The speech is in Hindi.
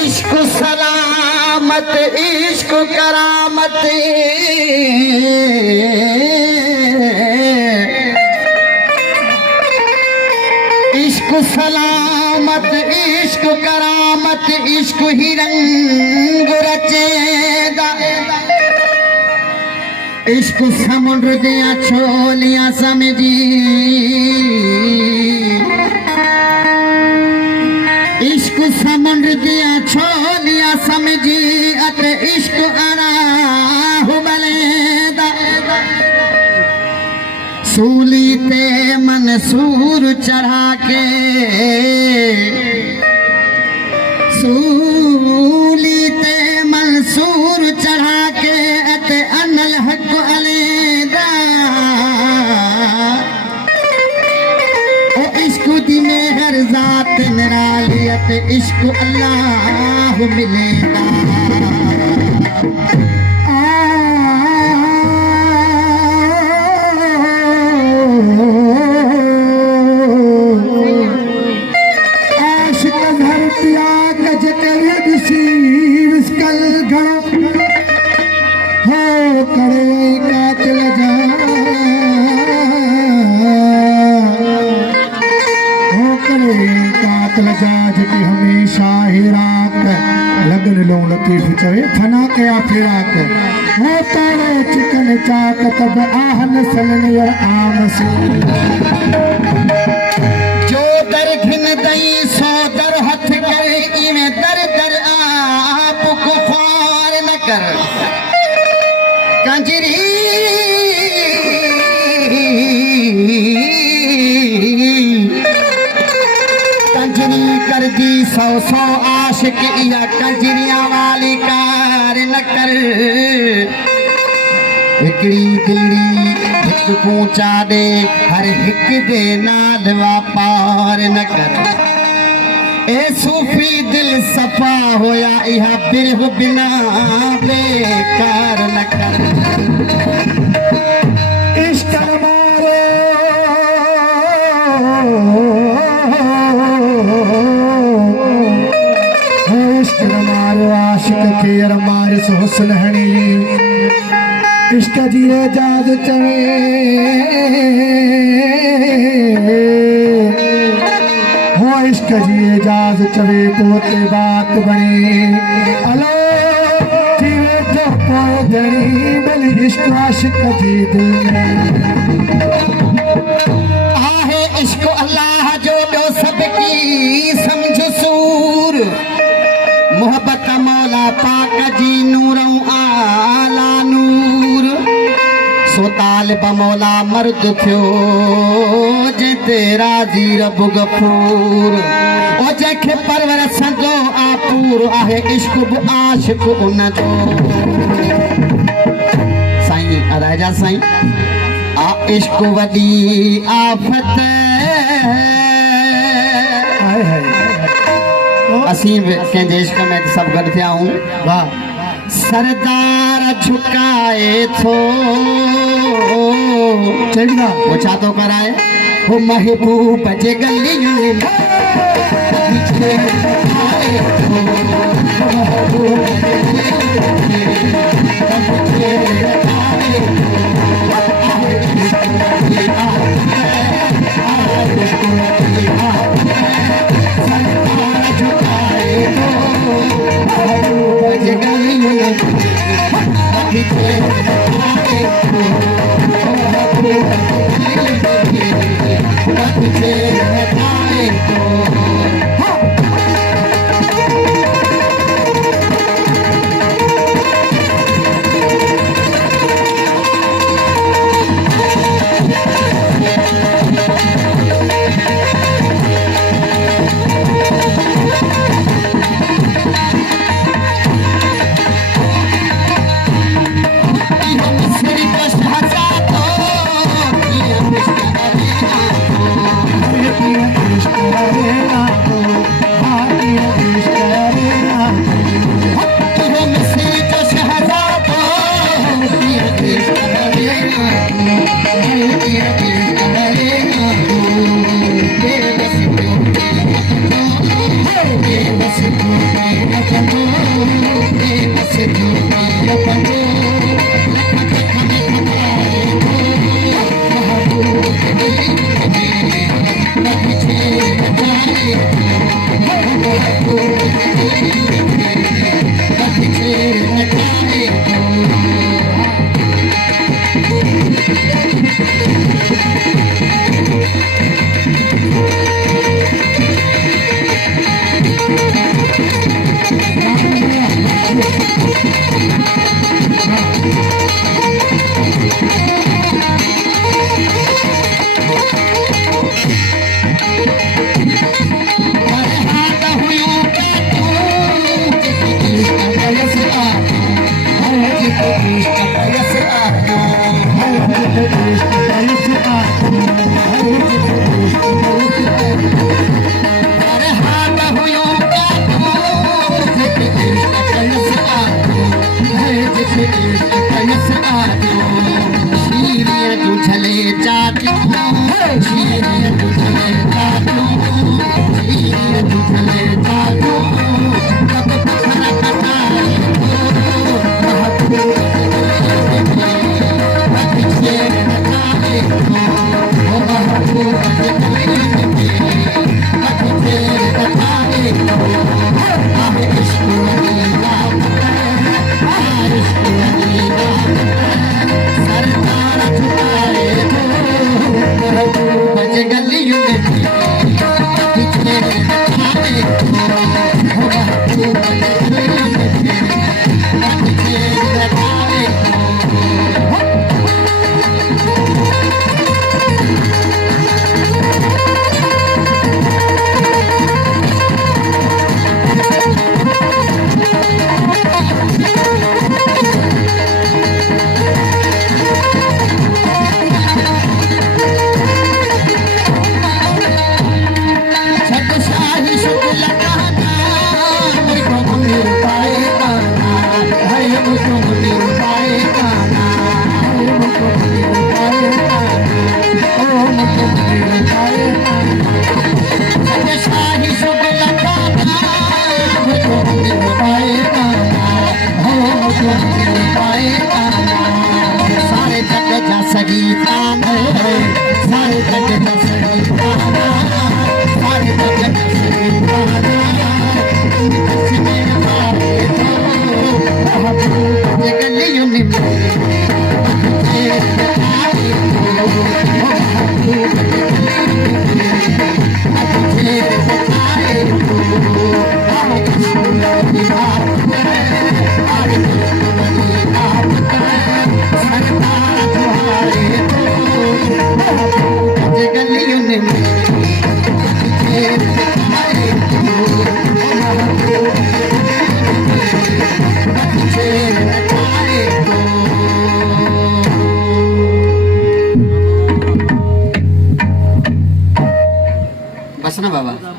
इश्क सलामत इश्क करामत इश्क सलामत इश्क करामत इश्क ही रंग रचेदा इश्क समुद्र दिया छोलियां समझी इश्क समुद्र दिया छोलियां समझी अते इश्क अराह बलेदा सूली ते मंसूर चढ़ा के सूली ते मंसूर चढ़ा के अते अनल हक अलेदा ओ इश्क दी मेहर जात निरालियत इश्क अल्लाह मिलेगा चवे फना कया फिराक वो तारे चिकन चाक तब आहन सलन यर आम से जो दर घिन दई सो दर हथ करे इवें दर दर आप को ख्वार न कर कंजरी कंजरी कर दी सौ सौ आशिक या कंजरिया वाली कार न कर हिकड़ी दिली हिक पूचा दे हर हिक दे नाद वापार न कर ए सूफी दिल सफा होया इहा बिरह बिना बेकार न कर इश्क हुस्न हनी इश्क जी जाद चवे हो इश्क जी जाद चवे तो ते बात बने अलो जीवे जो कोई जड़ी बल इश्क आशिक जी दिल आहे इश्क अल्लाह जो दो सबकी समझ सूर मोहब्बत मौला पाक जी नूरों आला नूर सो तालिब मौला मर्द थियो जे तेरा जी रब गफूर ओ जेके परवर संदो आपूर आहे इश्क बु आशिक उन जो साईं राजा साईं आ इश्क वडी आफत हाय हाय असी कंहिंजे इश्क में सब गॾु थिया हूं वाह सरदार झुकाए थो चढ़ना वो छा थो कराए वो महबूब जे गलियूं में एक